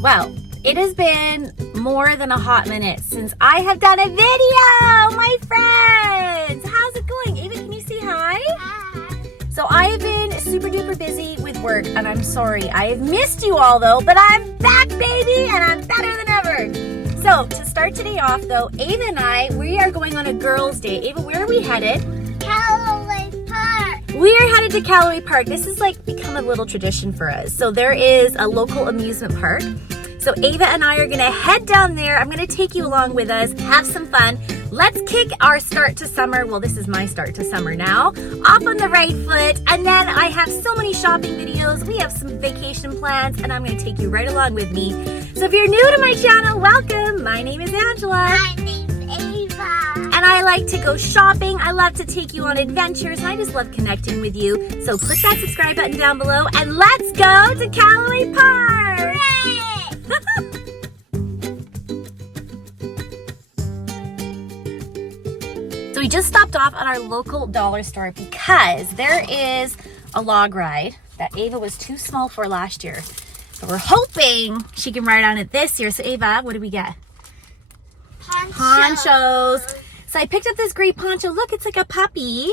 Well, it has been more than a hot minute since I have done a video, my friends. How's it going? Ava, can you say hi? Hi. So I have been super duper busy with work, and I'm sorry. I have missed you all though, but I'm back, baby, and I'm better than ever. So to start today off though, Ava and we are going on a girls' day. Ava, where are we headed? Calaway Park. We are headed to Calaway Park. This has like become a little tradition for us. So there is a local amusement park. So Ava and I are gonna head down there. I'm gonna take you along with us, have some fun. Let's kick our start to summer, well, this is my start to summer now, off on the right foot. And then I have so many shopping videos. We have some vacation plans, and I'm gonna take you right along with me. So if you're new to my channel, welcome. My name is Angela. My name's Ava. And I like to go shopping. I love to take you on adventures, and I just love connecting with you. So click that subscribe button down below, and let's go to Calaway Park. Hooray! So we just stopped off at our local dollar store because there is a log ride that Ava was too small for last year. But we're hoping she can ride on it this year. So Ava, what did we get? Ponchos. So I picked up this great poncho. Look, it's like a puppy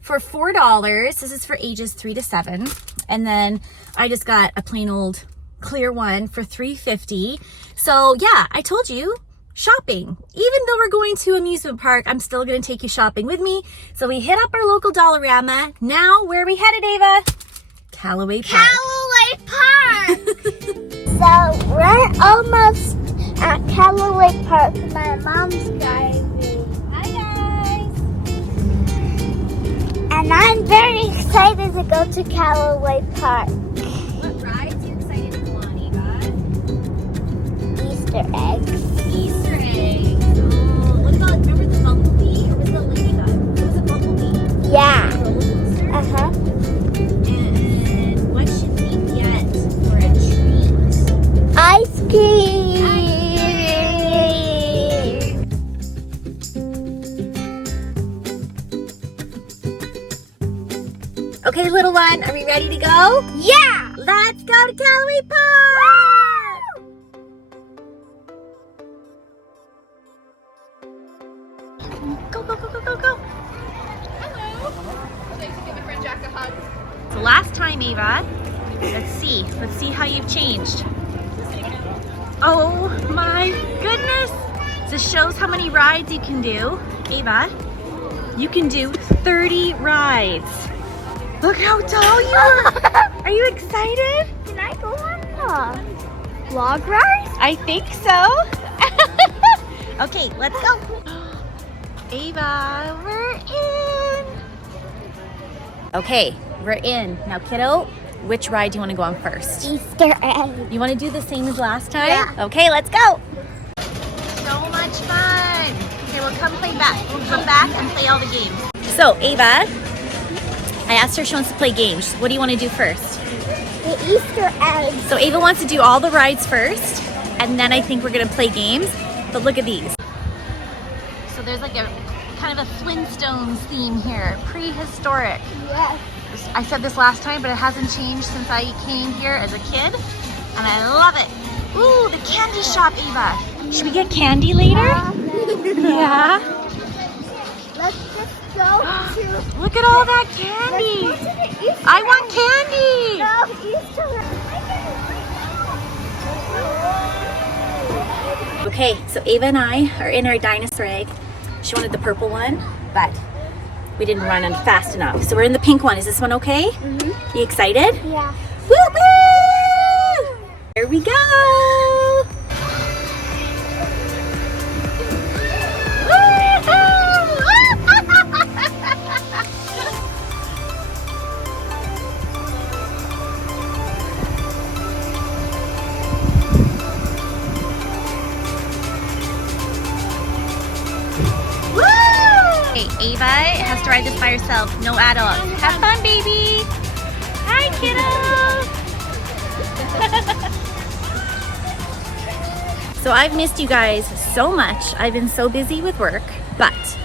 for $4. This is for ages 3 to 7. And then I just got a plain old clear one for $3.50. So yeah, I told you, shopping. Even though we're going to amusement park, I'm still gonna take you shopping with me. So we hit up our local Dollarama. Now, where are we headed, Ava? Calaway Park. Calaway Park. So we're almost at Calaway Park. My mom's driving. Hi guys. And I'm very excited to go to Calaway Park. What rides are you excited to go on, Eva? Easter eggs. Easter eggs. Oh, what about, remember the bumblebee? Or was it a ladybug? It was a bumblebee. Yeah. Roller coaster. Uh-huh. And what should we get for a treat? Ice cream. Okay, little one, are we ready to go? Yeah. Let's go to Calaway Park! Go, go, go, go, go, go. Hello. I'd like to give my friend Jack a hug. So last time, Ava, let's see how you've changed. Oh my goodness. This shows how many rides you can do. Ava, you can do 30 rides. Look how tall you are. Are you excited? Can I go on the log ride? I think so. Okay, let's go. Ava, we're in. Okay, we're in. Now, kiddo, which ride do you want to go on first? Easter egg. You want to do the same as last time? Yeah. Okay, let's go. So much fun. Okay, we'll come play back. We'll come back and play all the games. So, Ava, I asked her if she wants to play games. What do you want to do first? The Easter egg. So Ava wants to do all the rides first, and then I think we're gonna play games. But look at these. So there's like a kind of a Flintstones theme here, prehistoric. Yes. I said this last time, but it hasn't changed since I came here as a kid, and I love it. Ooh, the candy shop, Ava. Should we get candy later? Yeah. Let's just go to. Look at all that candy. Let's go to the Easter I want egg. candy. No, Easter egg. Okay, so Ava and I are in our dinosaur egg. She wanted the purple one, but we didn't run on fast enough. So we're in the pink one. Is this one okay? Mm-hmm. You excited? Yeah. Woo-hoo! Here we go! Ava has to ride this by herself, no adults. Have fun, baby! Hi, kiddo! So I've missed you guys so much. I've been so busy with work, but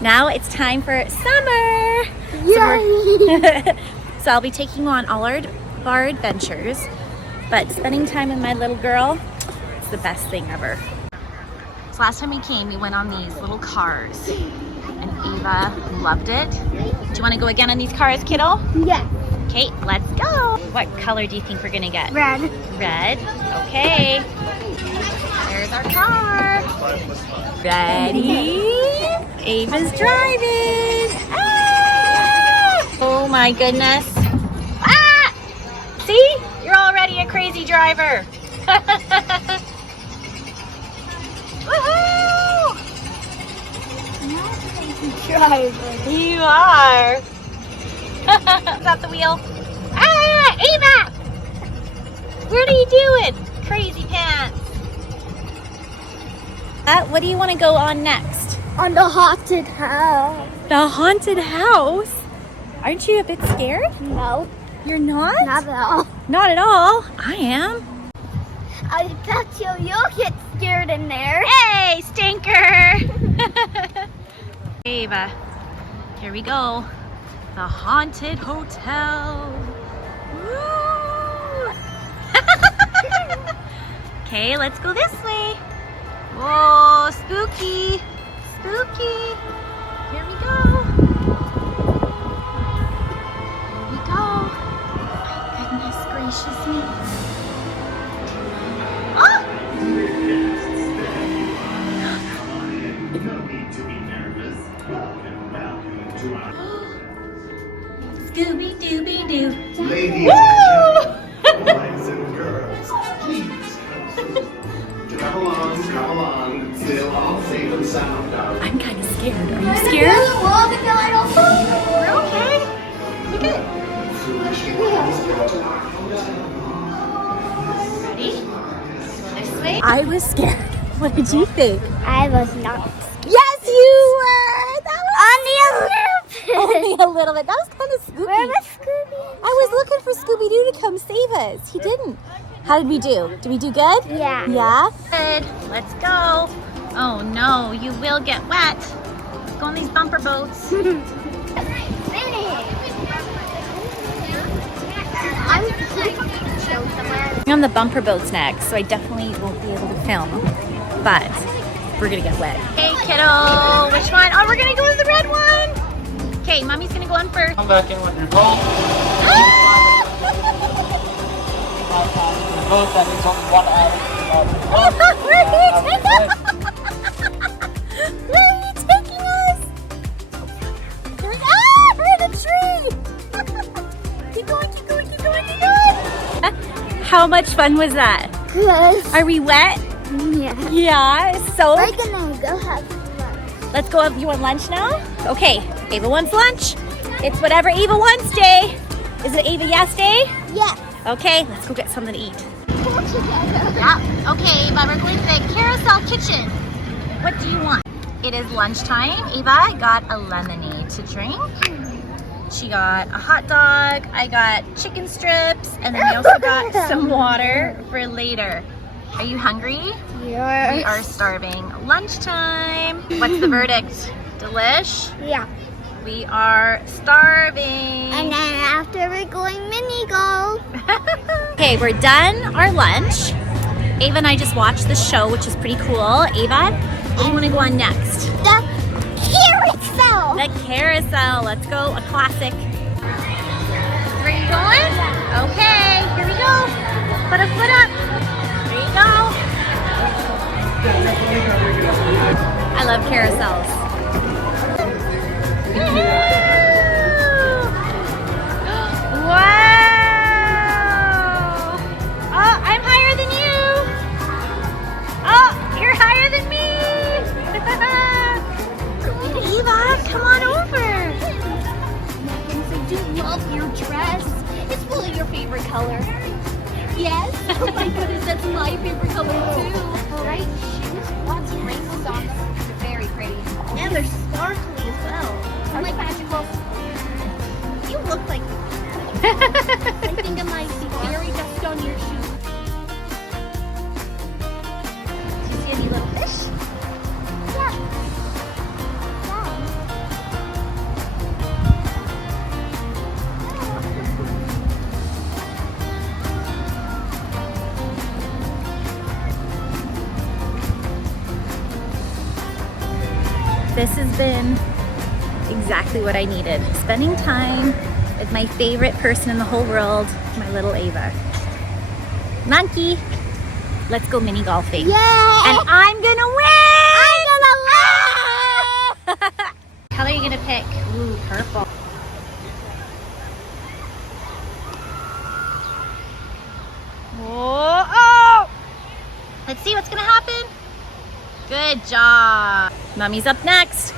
now it's time for summer! Yay! So I'll be taking you on all our adventures. but spending time with my little girl, it's the best thing ever. So last time we came, we went on these little cars and Ava loved it. Do you want to go again on these cars, kiddo? Yeah. Okay, let's go. What color do you think we're gonna get? Red. Red. Okay. There's our car. Ready? Ava's driving. Ah! Oh my goodness. Ah! See? You're already a crazy driver. Woohoo! Driver. You are. Stop the wheel. Ah, Ava! What are you doing? Crazy pants. What do you want to go on next? On the haunted house. The haunted house? Aren't you a bit scared? No, You're not? not at all. Not at all. I am. I bet you'll get scared in there. Hey, stinker! Ava, here we go. The haunted hotel. Woo! Okay, let's go this way. Whoa, spooky, spooky. Here we go. Here we go. My goodness gracious me. Oh! Scooby Dooby Doo. Ladies Woo! boys and girls, please come along, come along. They'll all safe and sound out. I'm kind of scared. Are you scared? We're okay. Look at it. Foolish animals brought to our hotel. Ready? This way. I was scared. What did you think? I was not. Yes, you were. That was Only only a little bit. That was kind of spooky. Where was Scooby? I was looking for Scooby Doo to come save us. He didn't. How did we do? Did we do good? Yeah. Yeah? Good. Let's go. Oh no, you will get wet. Go on these bumper boats. I'm on the bumper boats next, so I definitely won't be able to film. But we're gonna get wet. Hey kiddo, which one? Oh, we're gonna go with the red one. Okay, mommy's gonna go on first. Come back in with your boat. Boat that is only one island. Where are you taking us? Here we go. Ah, we're in a tree. Keep going, keep going, keep going, keep going. How much fun was that? Good. Are we wet? Yeah. Yeah, so We're gonna go have lunch. let's go have, you want lunch now? Okay, Ava wants lunch. It's whatever Ava wants day. Is it Ava yes day? Yeah. Okay, let's go get something to eat. Go together. Yeah, okay, but we're going to the Carousel kitchen. What do you want? It is lunchtime. Ava got a lemonade to drink. She got a hot dog. I got chicken strips. And then we also got some water for later. Are you hungry? Yes. We are starving. Lunchtime. What's the verdict? Delish? Yeah. We are starving. And then after we're going mini golf. Okay, we're done our lunch. Ava and I just watched the show, which is pretty cool. Ava, what do you want to go on next? The carousel. The Carousel. Let's go. A classic. Where are you going? Okay, here we go. Put a foot up. There you go. I love carousels. Wow! Oh, I'm higher than you. Oh, you're higher than me. Eva, come on over. I do love your dress. It's really your favorite color. Yes? Oh my goodness, that's my favorite color too. Bright shoes, lots of rainbows on them. They're very pretty. And they're sparkly as well. I'm like magical. You look like I think I might see fairy dust on your shoes. Do you see any little fish? Yeah. this has been exactly what I needed. Spending time with my favorite person in the whole world, my little Ava. Monkey, let's go mini golfing. Yeah! And I'm gonna win! I'm gonna What color are you gonna pick? Ooh, purple. Whoa! Oh! Let's see what's gonna happen. Good job. Mommy's up next.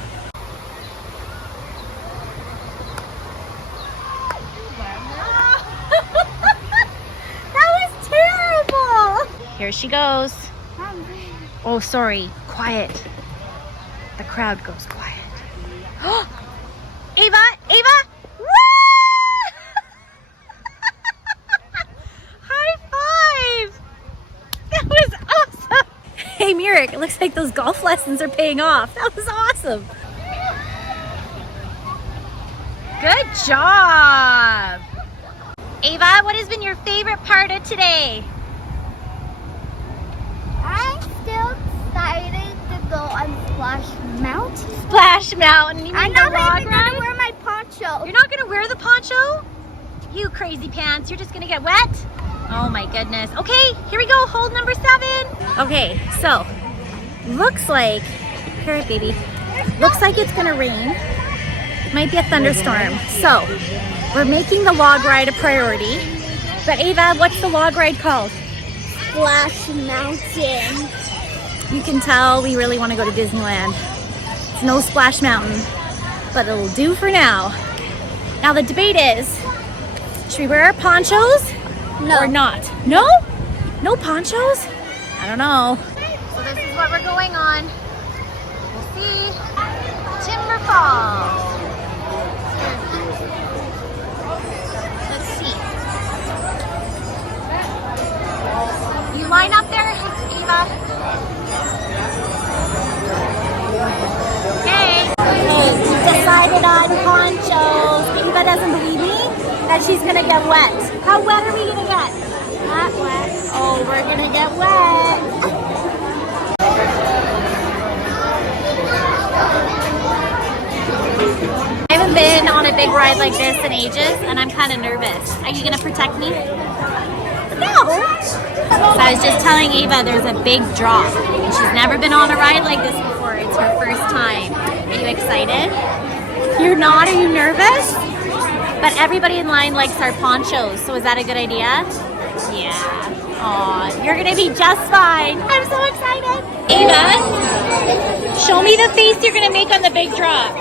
That was terrible. Here she goes. Oh, sorry. Quiet. The crowd goes quiet. Ava! Ava! Woo! High five! That was awesome! Hey, Mirik, it looks like those golf lessons are paying off. That was awesome. Good job! Ava, what has been your favorite part of today? I'm still excited to go on Splash Mountain. Splash Mountain. You mean I'm the not log even gonna ride? wear my poncho. You're not gonna wear the poncho? You crazy pants, you're just gonna get wet? Oh my goodness. Okay, here we go, hold number 7. Okay, so, looks like, here, baby, looks like it's gonna rain. Might be a thunderstorm. So, we're making the log ride a priority. But Ava, what's the log ride called? Splash Mountain. You can tell we really wanna go to Disneyland. It's no Splash Mountain, but it'll do for now. Now the debate is, should we wear our ponchos or not? No? No ponchos? I don't know. So this is what we're going on. We'll see. Timber Falls. Let's see. You line up there, Eva. Okay. Hey, we decided on ponchos. Eva doesn't believe me that she's gonna get wet. How wet are we gonna get? Not wet. Oh, we're gonna get wet. I haven't been on a big ride like this in ages, and I'm kind of nervous. Are you gonna protect me? No. So I was just telling Ava there's a big drop, and she's never been on a ride like this before. It's her first time. Are you excited? You're not? Are you nervous? But everybody in line likes our ponchos, so is that a good idea? Yeah. Aw, you're gonna be just fine. I'm so excited. Ava, show me the face you're gonna make on the big drop.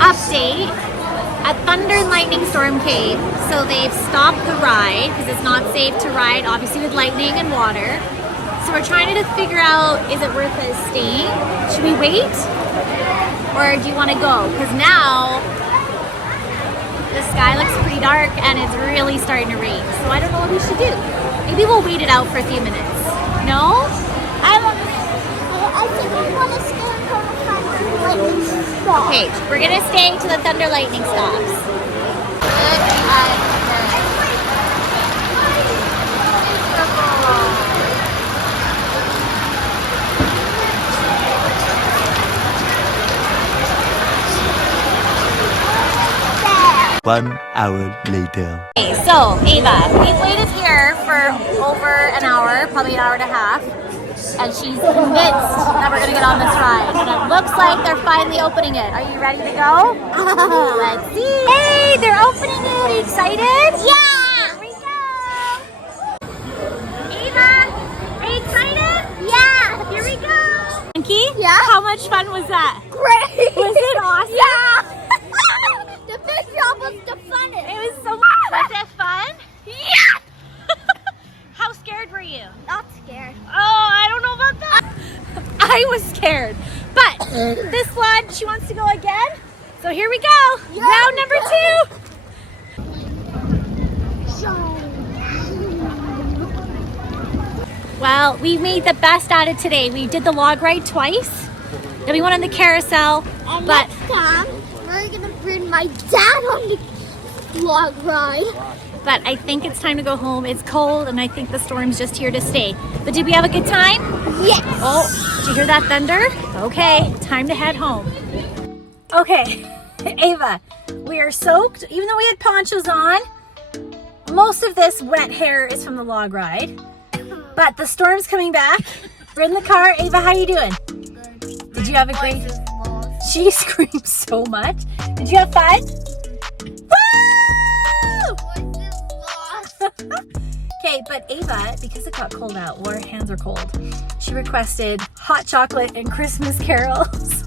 Update. A thunder and lightning storm came, so they've stopped the ride because it's not safe to ride, obviously, with lightning and water. So we're trying to figure out, is it worth us staying? Should we wait? Or do you want to go? Because now the sky looks pretty dark and it's really starting to rain. So I don't know what we should do. Maybe we'll wait it out for a few minutes. No? I think I want to stay until the thunder lightning stops. Okay, we're gonna stay till the thunder lightning stops. One hour later. Okay, so Ava, we've waited here for over an hour, probably an hour and a half, and she's convinced that we're gonna get on this ride. And it looks like they're finally opening it. Are you ready to go? Let's see. Hey, they're opening it. Are you excited? Yeah! Here we go. Ava, are you excited? Yeah! Here we go. Monkey? Yeah? How much fun was that? Great! Was it awesome? Yeah! The big drop was the funnest. It was so much. Was it fun? Yeah! How scared were you? Not scared. Oh, I don't know about that. I was scared. But this one, she wants to go again. So here we go. Yeah. Round number 2. Well, we made the best out of today. We did the log ride twice. Then we went on the carousel. And But next time, we're gonna bring my dad on the log ride. but I think it's time to go home. It's cold and I think the storm's just here to stay. But did we have a good time? Yes. Oh, did you hear that thunder? Okay, time to head home. Okay, Ava, we are soaked. Even though we had ponchos on, most of this wet hair is from the log ride. But the storm's coming back. We're in the car. Ava, how you doing? Did you have a great... She screamed so much. Did you have fun? Okay, but Ava, because it got cold out, well, our hands are cold, she requested hot chocolate and Christmas carols.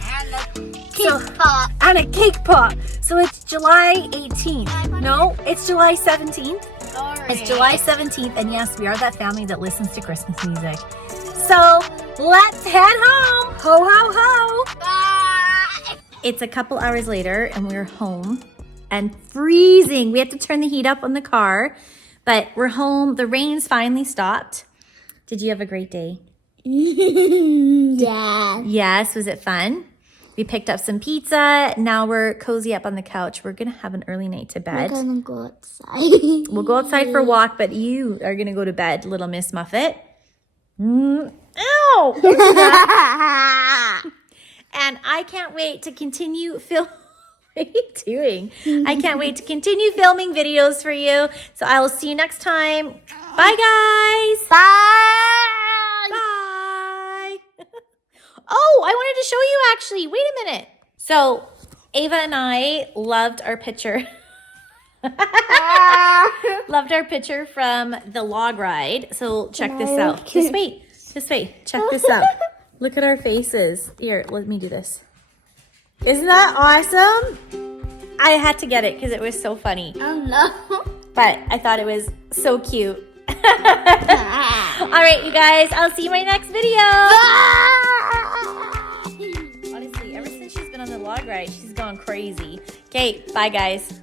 And a cake pop. So it's July 18th. No, it's July 17th. It's July 17th, and yes, we are that family that listens to Christmas music. So let's head home. Ho, ho, ho. Bye. It's a couple hours later, and we're home and freezing. We have to turn the heat up on the car, but we're home. The rain's finally stopped. Did you have a great day? Yeah. Yes, was it fun? We picked up some pizza. Now we're cozy up on the couch. We're going to have an early night to bed. We're gonna go outside. We'll go outside for a walk, but you are going to go to bed, little Miss Muffet. Ow! And I can't wait to continue filming. What are you doing? I can't wait to continue filming videos for you. So I will see you next time. Bye, guys. Bye. Bye. Oh, I wanted to show you actually. Wait a minute. So Ava and I loved our picture. Loved our picture from the log ride. So check this out. Just wait. Check this out. Look at our faces. Here, let me do this. Isn't that awesome? I had to get it because it was so funny. Oh no. But I thought it was so cute. All right, you guys. I'll see you in my next video. Honestly, ever since she's been on the log ride, she's gone crazy. Okay, bye, guys.